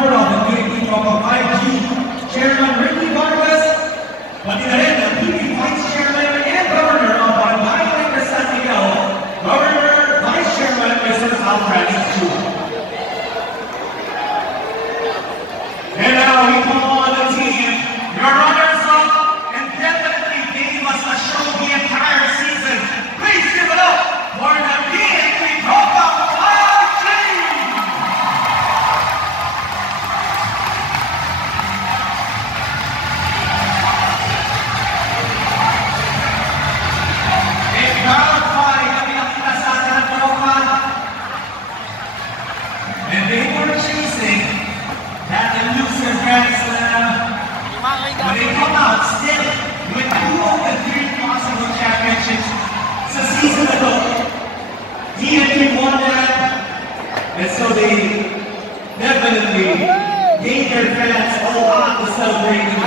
partner of the PNP Tropa 5G, Chairman Ricky Vargas, pati na rin ang PNP Vice Chairman and Governor of Bayan de San Miguel, Governor Vice Chairman Mr. Alfred Chu. And now we call on the team, your runners-up, and definitely gave us a show the entire season. Please give it up for the PNP Tropa 5G! In round 5, kami nakita sa atin ang Tropa, and they were chasing that elusive Grand Slam. But they come out still with 2 of the 3 possible championships sa season ago. PNP won that, and so they definitely gave their fans a lot to celebrate.